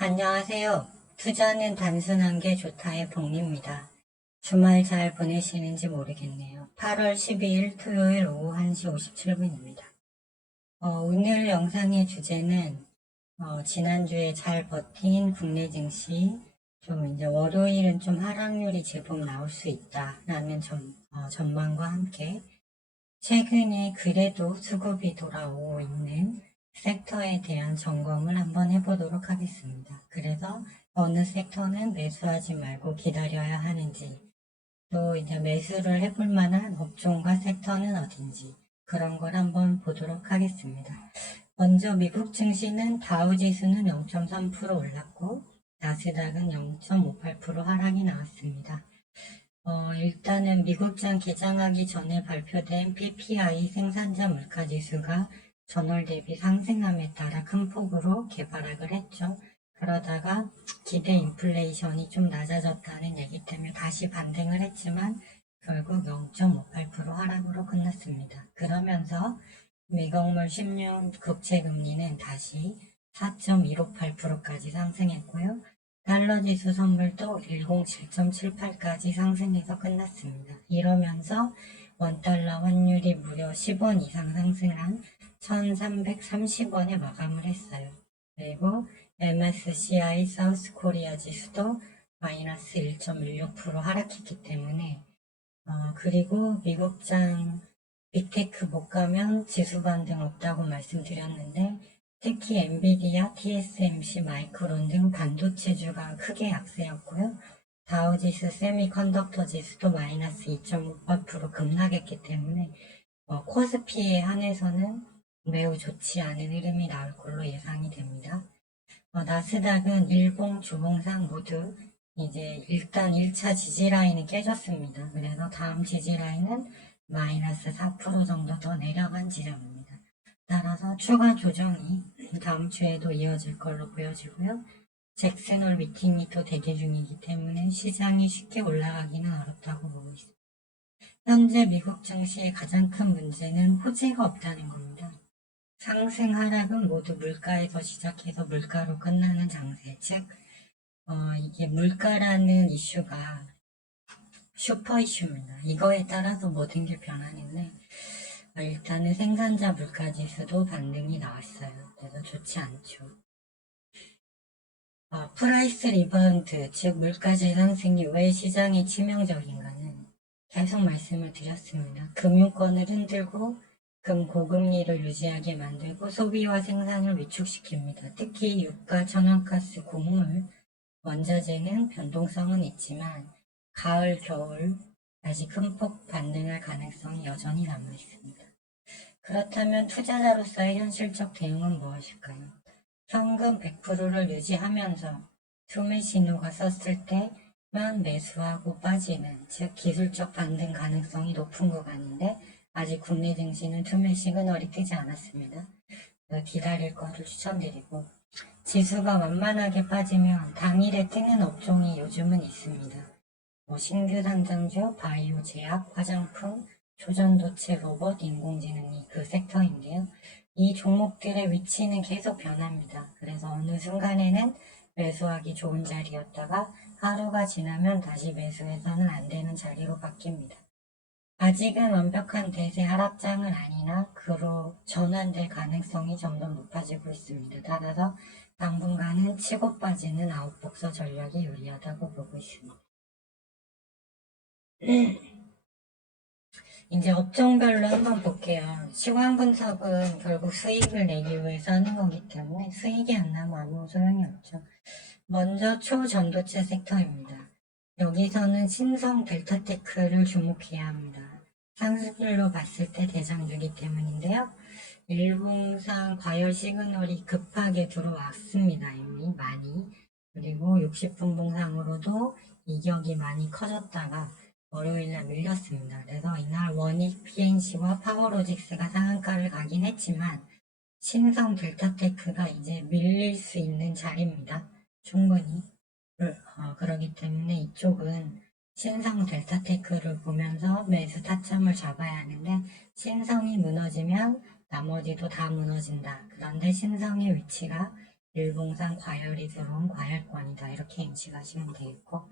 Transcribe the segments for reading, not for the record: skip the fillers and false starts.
안녕하세요. 투자는 단순한 게 좋다의 복리입니다. 주말 잘 보내시는지 모르겠네요. 8월 12일 토요일 오후 1시 57분입니다. 오늘 영상의 주제는 지난주에 잘 버틴 국내 증시, 좀 이제 월요일은 좀 하락률이 제법 나올 수 있다라는 전망과 함께 최근에 그래도 수급이 돌아오고 있는 섹터에 대한 점검을 한번 해보도록 하겠습니다. 그래서 어느 섹터는 매수하지 말고 기다려야 하는지, 또 이제 매수를 해볼 만한 업종과 섹터는 어딘지, 그런 걸 한번 보도록 하겠습니다. 먼저 미국 증시는 다우지수는 0.3% 올랐고, 나스닥은 0.58% 하락이 나왔습니다. 일단은 미국장 개장하기 전에 발표된 PPI 생산자 물가지수가 전월 대비 상승함에 따라 큰 폭으로 개발락을 했죠. 그러다가 기대 인플레이션이 좀 낮아졌다는 얘기 때문에 다시 반등을 했지만 결국 0.58% 하락으로 끝났습니다. 그러면서 미국물 10년 국채금리는 다시 4.158%까지 상승했고요. 달러 지수 선물도 107.78까지 상승해서 끝났습니다. 이러면서 원달러 환율이 무려 10원 이상 상승한 1330원에 마감을 했어요. 그리고 MSCI 사우스 코리아 지수도 마이너스 1.16% 하락했기 때문에 그리고 미국장 빅테크 못 가면 지수 반등 없다고 말씀드렸는데 특히 엔비디아, TSMC, 마이크론 등 반도체주가 크게 약세였고요. 다우지수 세미컨덕터 지수도 마이너스 2.58% 급락했기 때문에 코스피에 한해서는 매우 좋지 않은 흐름이 나올 걸로 예상이 됩니다. 나스닥은 일봉, 주봉상 모두 이제 일단 1차 지지라인이 깨졌습니다. 그래서 다음 지지라인은 마이너스 4% 정도 더 내려간 지점입니다. 따라서 추가 조정이 다음 주에도 이어질 걸로 보여지고요. 잭슨홀 미팅이 또 대기 중이기 때문에 시장이 쉽게 올라가기는 어렵다고 보고 있습니다. 현재 미국 증시의 가장 큰 문제는 호재가 없다는 겁니다. 상승 하락은 모두 물가에서 시작해서 물가로 끝나는 장세, 즉 이게 물가라는 이슈가 슈퍼 이슈입니다. 이거에 따라서 모든 게 변하는데 일단은 생산자 물가지수도 반등이 나왔어요. 그래서 좋지 않죠. 프라이스 리바운드, 즉 물가지 상승이 왜 시장에 치명적인가는 계속 말씀을 드렸습니다. 금융권을 흔들고 고금리를 유지하게 만들고 소비와 생산을 위축시킵니다. 특히 유가, 천연가스, 곡물, 원자재는 변동성은 있지만 가을, 겨울 다시 큰 폭 반등할 가능성이 여전히 남아있습니다. 그렇다면 투자자로서의 현실적 대응은 무엇일까요? 현금 100%를 유지하면서 투매 신호가 썼을 때만 매수하고 빠지는, 즉 기술적 반등 가능성이 높은 구간인데 아직 국내 증시는 투매 시그널이 뜨지 않았습니다. 기다릴 거를 추천드리고 지수가 만만하게 빠지면 당일에 뜨는 업종이 요즘은 있습니다. 신규 상장주, 바이오, 제약, 화장품, 조전도체, 로봇, 인공지능이 그 섹터인데요. 이 종목들의 위치는 계속 변합니다. 그래서 어느 순간에는 매수하기 좋은 자리였다가 하루가 지나면 다시 매수해서는 안 되는 자리로 바뀝니다. 아직은 완벽한 대세 하락장은 아니나 그로 전환될 가능성이 점점 높아지고 있습니다. 따라서 당분간은 치고 빠지는 아웃복서 전략이 유리하다고 보고 있습니다. 이제 업종별로 한번 볼게요. 시황 분석은 결국 수익을 내기 위해서 하는 거기 때문에 수익이 안 나면 아무 소용이 없죠. 먼저 초전도체 섹터입니다. 여기서는 신성 델타테크를 주목해야 합니다. 상승률로 봤을 때 대장주기 때문인데요. 일봉상 과열 시그널이 급하게 들어왔습니다. 이미 많이. 그리고 60분봉상으로도 이격이 많이 커졌다가 월요일날 밀렸습니다. 그래서 이날 원익 PNC와 파워로직스가 상한가를 가긴 했지만 신성 델타테크가 이제 밀릴 수 있는 자리입니다. 충분히. 그러기 때문에 이쪽은 신성 델타테크를 보면서 매수 타점을 잡아야 하는데 신성이 무너지면 나머지도 다 무너진다. 그런데 신성의 위치가 일봉상 과열이 들어온 과열권이다. 이렇게 인식하시면 되겠고,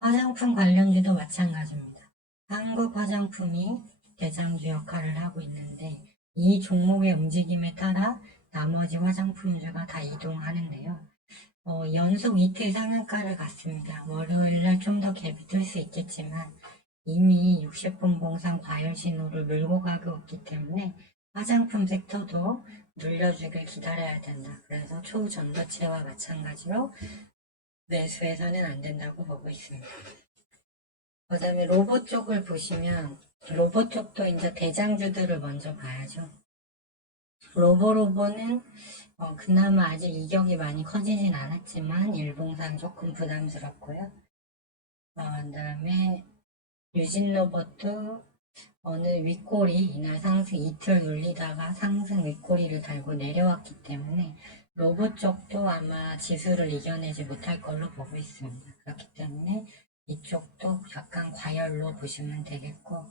화장품 관련주도 마찬가지입니다. 한국 화장품이 대장주 역할을 하고 있는데 이 종목의 움직임에 따라 나머지 화장품주가 다 이동하는데요. 연속 이틀 상한가를 갔습니다. 월요일날 좀 더 갭이 뜰 수 있겠지만 이미 60분 봉상 과열 신호를 밀고 가고 있기 때문에 화장품 섹터도 눌려주길 기다려야 된다. 그래서 초전도체와 마찬가지로 매수해서는 안 된다고 보고 있습니다. 그 다음에 로봇 쪽을 보시면 로봇 쪽도 이제 대장주들을 먼저 봐야죠. 로보는 그나마 아직 이격이 많이 커지진 않았지만 일봉상 조금 부담스럽고요. 그 다음에 유진로봇도 어느 윗꼬리 이날 상승 이틀 눌리다가 상승 윗꼬리를 달고 내려왔기 때문에 로봇 쪽도 아마 지수를 이겨내지 못할 걸로 보고 있습니다. 그렇기 때문에 이쪽도 약간 과열로 보시면 되겠고,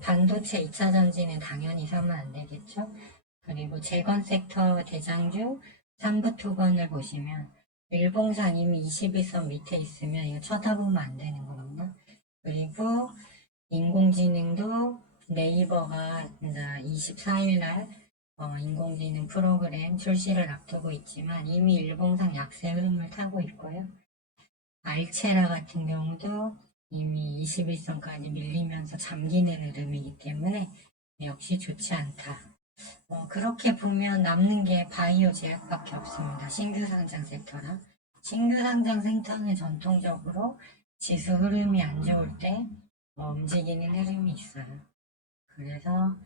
반도체 2차 전지는 당연히 사면 안 되겠죠. 그리고 재건 섹터 대장주 3부 토건을 보시면 일봉상 이미 21선 밑에 있으면 이거 쳐다보면 안 되는 겁니다. 그리고 인공지능도 네이버가 24일날 인공지능 프로그램 출시를 앞두고 있지만 이미 일봉상 약세 흐름을 타고 있고요. 알체라 같은 경우도 이미 21선까지 밀리면서 잠기는 흐름이기 때문에 역시 좋지 않다. 그렇게 보면 남는 게 바이오 제약밖에 없습니다. 신규 상장 섹터라. 신규 상장 섹터는 전통적으로 지수 흐름이 안 좋을 때 움직이는 흐름이 있어요. 그래서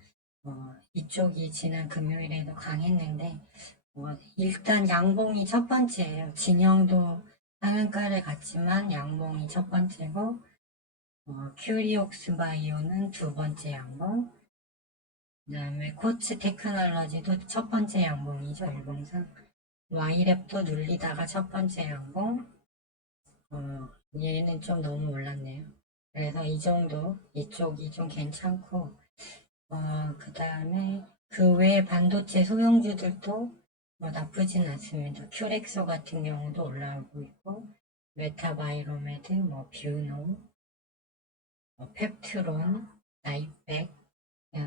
이쪽이 지난 금요일에도 강했는데 일단 양봉이 첫 번째예요. 진영도 상한가를 갔지만 양봉이 첫 번째고 큐리옥스 바이오는 두 번째 양봉, 그 다음에 코츠 테크놀로지도 첫 번째 양봉이죠. 일봉상 Y랩도 눌리다가 첫 번째 양봉. 얘는 좀 너무 올랐네요. 그래서 이 정도 이쪽이 좀 괜찮고 그 다음에 그 외에 반도체 소형주들도 나쁘진 않습니다. 큐렉소 같은 경우도 올라오고 있고 메타바이로메드, 뷰노, 펩트론, 나이백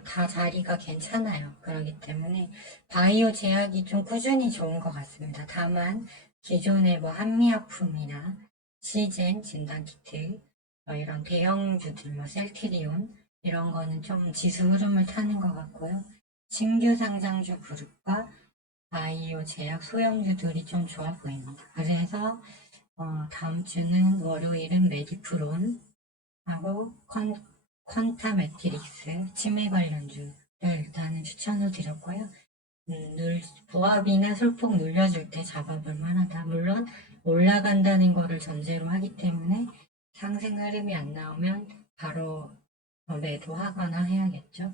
다 자리가 괜찮아요. 그렇기 때문에 바이오 제약이 좀 꾸준히 좋은 것 같습니다. 다만 기존의 한미약품이나 시젠 진단키트 이런 대형주들 셀트리온 이런 거는 좀 지수 흐름을 타는 것 같고요. 신규 상장주 그룹과 바이오 제약 소형주들이 좀 좋아 보입니다. 그래서 다음 주는 월요일은 메디프론 하고 퀀타 매트릭스 치매 관련주를 일단은 추천을 드렸고요. 보합이나 솔폭 눌려줄 때 잡아볼 만하다. 물론 올라간다는 거를 전제로 하기 때문에 상승 흐름이 안 나오면 바로 매도하거나 해야겠죠.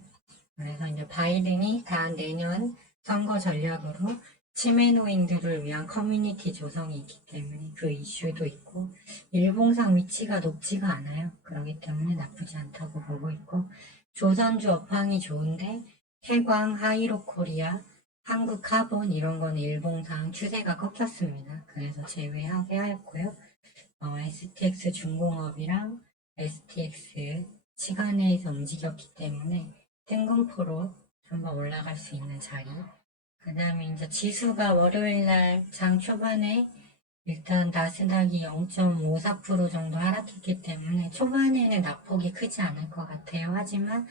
그래서 이제 바이든이 다음 내년 선거 전략으로 치매 노인들을 위한 커뮤니티 조성이 있기 때문에 그 이슈도 있고 일봉상 위치가 높지가 않아요. 그렇기 때문에 나쁘지 않다고 보고 있고 조선주 업황이 좋은데 태광, 하이로코리아, 한국카본 이런 거는 일봉상 추세가 꺾였습니다. 그래서 제외하게 하였고요. STX 중공업이랑 STX 시간에서 움직였기 때문에 뜬금포로 한번 올라갈 수 있는 자리. 그 다음에 이제 지수가 월요일날 장 초반에 일단 나스닥이 0.54% 정도 하락했기 때문에 초반에는 낙폭이 크지 않을 것 같아요. 하지만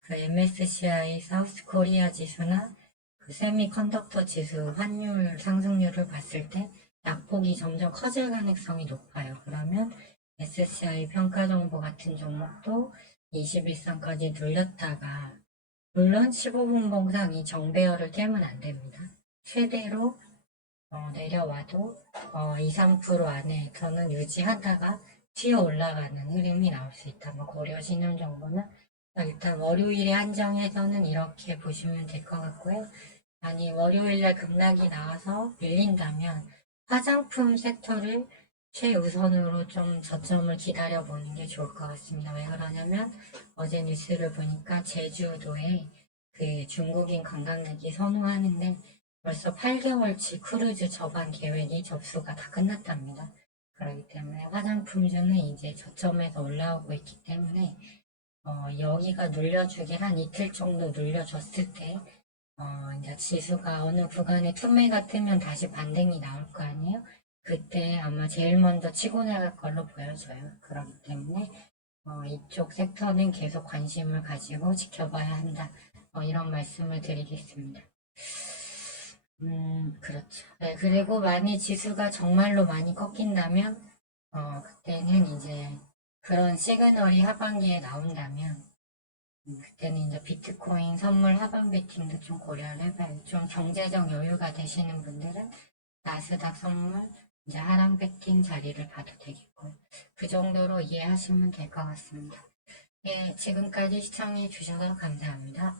그 MSCI 사우스 코리아 지수나 그 세미컨덕터 지수 환율 상승률을 봤을 때 낙폭이 점점 커질 가능성이 높아요. 그러면 SCI 평가정보 같은 종목도 21선까지 눌렸다가 물론 15분 봉상 이 정배열을 깨면 안 됩니다. 최대로 내려와도 2~3% 안에서는 유지하다가 튀어 올라가는 흐름이 나올 수 있다. 고려신용 정보는 일단 월요일에 한정해서는 이렇게 보시면 될 것 같고요. 아니 월요일날 급락이 나와서 밀린다면 화장품 섹터를 최우선으로 좀 저점을 기다려보는 게 좋을 것 같습니다. 왜 그러냐면 어제 뉴스를 보니까 제주도에 그 중국인 관광객이 선호하는데 벌써 8개월치 크루즈 저반 계획이 접수가 다 끝났답니다. 그렇기 때문에 화장품주는 이제 저점에서 올라오고 있기 때문에 여기가 눌려주게 한 이틀 정도 눌려줬을 때 이제 지수가 어느 구간에 투매가 뜨면 다시 반등이 나올 거 아니에요? 그때 아마 제일 먼저 치고 나갈 걸로 보여져요. 그렇기 때문에 이쪽 섹터는 계속 관심을 가지고 지켜봐야 한다. 이런 말씀을 드리겠습니다. 그렇죠. 네, 그리고 만약 지수가 정말로 많이 꺾인다면, 그때는 이제 그런 시그널이 하반기에 나온다면, 그때는 이제 비트코인 선물 하방 베팅도 좀 고려를 해봐요. 좀 경제적 여유가 되시는 분들은 나스닥 선물, 이제 하락 베팅 자리를 봐도 되겠고요. 그 정도로 이해하시면 될 것 같습니다. 예, 지금까지 시청해 주셔서 감사합니다.